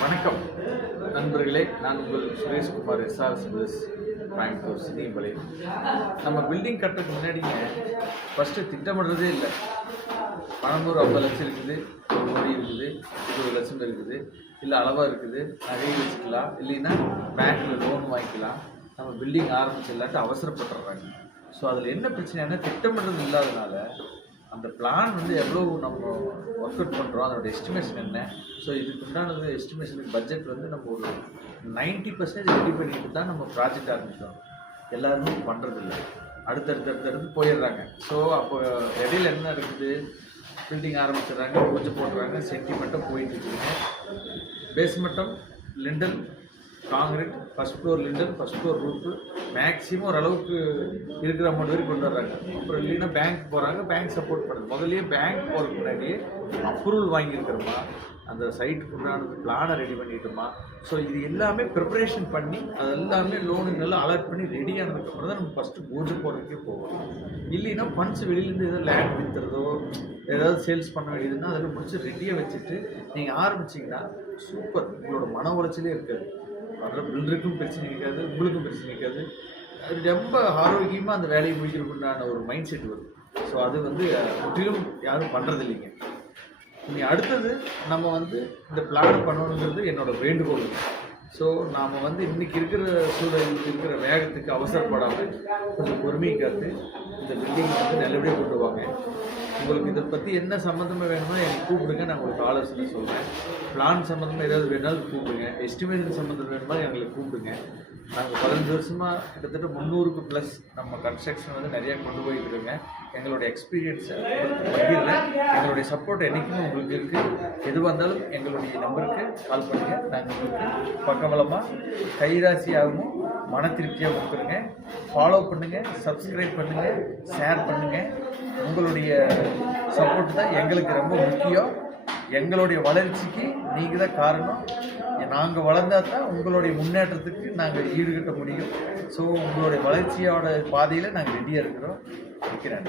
வணக்கம் நண்பர்களே, நான் உங்கள் சுரேஷ்குமார் SRS கோயம்புத்தூர் சினிமலை. நம்ம பில்டிங் கட்டுறதுக்கு முன்னாடிங்க ஃபஸ்ட்டு திட்டமிடுறதே இல்லை. பணம் ஒரு 50 லட்சம் இருக்குது, 1 கோடி இருக்குது, 20 லட்சம் இருக்குது, இல்லை அளவாக இருக்குது, நகை வச்சுக்கலாம், இல்லைன்னா பேங்க்கில் லோன் வாங்கிக்கலாம், நம்ம பில்டிங் ஆரம்பிச்சிடலான்ட்டு அவசரப்பட்டுறாங்க. ஸோ அதில் என்ன பிரச்சனைனா திட்டமிடுறது இல்லாதனால அந்த பிளான் எவ்வளோ நம்ம ஒர்க் அவுட் பண்ணுறோம், அதோட எஸ்டிமேஷன் என்ன. ஸோ இதுக்கு உண்டானது எஸ்டிமேஷனுக்கு பட்ஜெட் நம்ம ஒரு 90% ரெடி பண்ணிட்டு தான் நம்ம ப்ராஜெக்ட் ஆரம்பிக்கிறோம். எல்லாருமே பண்ணுறதில்ல, அடுத்தடுத்து போயிடுறாங்க. ஸோ அப்போ இடையில என்ன இருக்குது, பில்டிங் ஆரம்பிச்சிடுறாங்க, பூஜை போடுறாங்க, சென்டிமெண்ட்டாக போயிட்டு இருக்குதுங்க. பேஸ்மெண்ட்டம், lintel, concrete, first floor lintel, first floor roof, maximum ஓரளவுக்கு இருக்கிற அமௌண்ட் வரைக்கும் கொண்டு வர்றாங்க. அப்புறம் இல்லைன்னா பேங்க் போகிறாங்க, பேங்க் சப்போர்ட் பண்ணுறது. முதல்லயே பேங்க் போகிறதுக்கு முன்னாடியே அப்ரூவல் வாங்கியிருக்கிறோமா, அந்த சைட்டுக்கு உண்டானது பிளானை ரெடி பண்ணிட்டோமா. ஸோ இது எல்லாமே ப்ரிப்பரேஷன் பண்ணி அது எல்லாமே லோனுங்கெல்லாம் அலர்ட் பண்ணி ரெடி ஆனதுக்கப்புறம் தான் நம்ம ஃபஸ்ட்டு பூஜை போகிறதுக்கே போவோம். இல்லைன்னா ஃபண்ட்ஸ் வெளியிலேருந்து ஏதாவது லேண்ட் விற்றுறதோ ஏதாவது சேல்ஸ் பண்ண வேண்டியதுன்னா அதெல்லாம் முடிச்சு ரெடியாக வச்சுட்டு நீங்கள் ஆரம்பிச்சிங்கன்னா சூப்பர். உங்களோட மன உளைச்சலே இருக்காது, அதில் பில்டருக்கும் பிரச்சனை இருக்காது, உங்களுக்கும் பிரச்சனை இருக்காது. அது ரொம்ப ஆரோக்கியமாக அந்த வேலையை முடிக்கிறதுக்குண்டான ஒரு மைண்ட் செட் வருது. ஸோ அது முற்றிலும் யாரும் பண்ணுறது இல்லைங்க. இனி அடுத்தது நம்ம இந்த பிளான் பண்ணணுங்கிறது என்னோடய வேண்டுகோள். ஸோ நாம் இன்றைக்கி இருக்கிற சூழலில் இருக்கிற வேகத்துக்கு அவசரப்படாமல் கொஞ்சம் பொறுமையை காத்து இந்த பில்டிங் நல்லபடியாக கொண்டு வாங்க. உங்களுக்கு இதை பற்றி என்ன சம்மந்தமாக வேணுமோ எனக்கு கூப்பிடுங்க, நான் உங்களுக்கு ஆலோசனை சொல்கிறேன். பிளான் சம்மந்தமாக ஏதாவது வேணாலும் கூப்பிடுங்க, எஸ்டிமேஷன் சம்மந்தம் வேணுமா எங்களுக்கு கூப்பிடுங்க. நாங்கள் 15 வருஷமாக கிட்டத்தட்ட 300க்கு ப்ளஸ் நம்ம கன்ஸ்ட்ரக்ஷன் நிறையா கொண்டு போயிட்டு இருக்கோங்க. எங்களுடைய எக்ஸ்பீரியன்ஸை பகிர்றேன். எங்களுடைய சப்போர்ட் என்றைக்குமே உங்களுக்கு இருக்குது. எதுவாக இருந்தாலும் எங்களுடைய நம்பருக்கு கால் பண்ணுங்கள். நாங்கள் உங்களுக்கு பக்கபலமாக கைராசியாகவும் மன திருப்தியாக கொடுக்குறேங்க. ஃபாலோ பண்ணுங்கள், சப்ஸ்கிரைப் பண்ணுங்கள், ஷேர் பண்ணுங்கள். உங்களுடைய சப்போர்ட் தான் எங்களுக்கு ரொம்ப முக்கியம். எங்களுடைய வளர்ச்சிக்கு நீங்கள் தான் காரணம். நாங்கள் வளர்ந்தால் தான் உங்களுடைய முன்னேற்றத்துக்கு நாங்கள் ஈடுகட்ட முடியும். ஸோ உங்களுடைய வளர்ச்சியோட பாதையில் நாங்கள் ரெடியாக இருக்கிறோம். இருக்கிறேன்.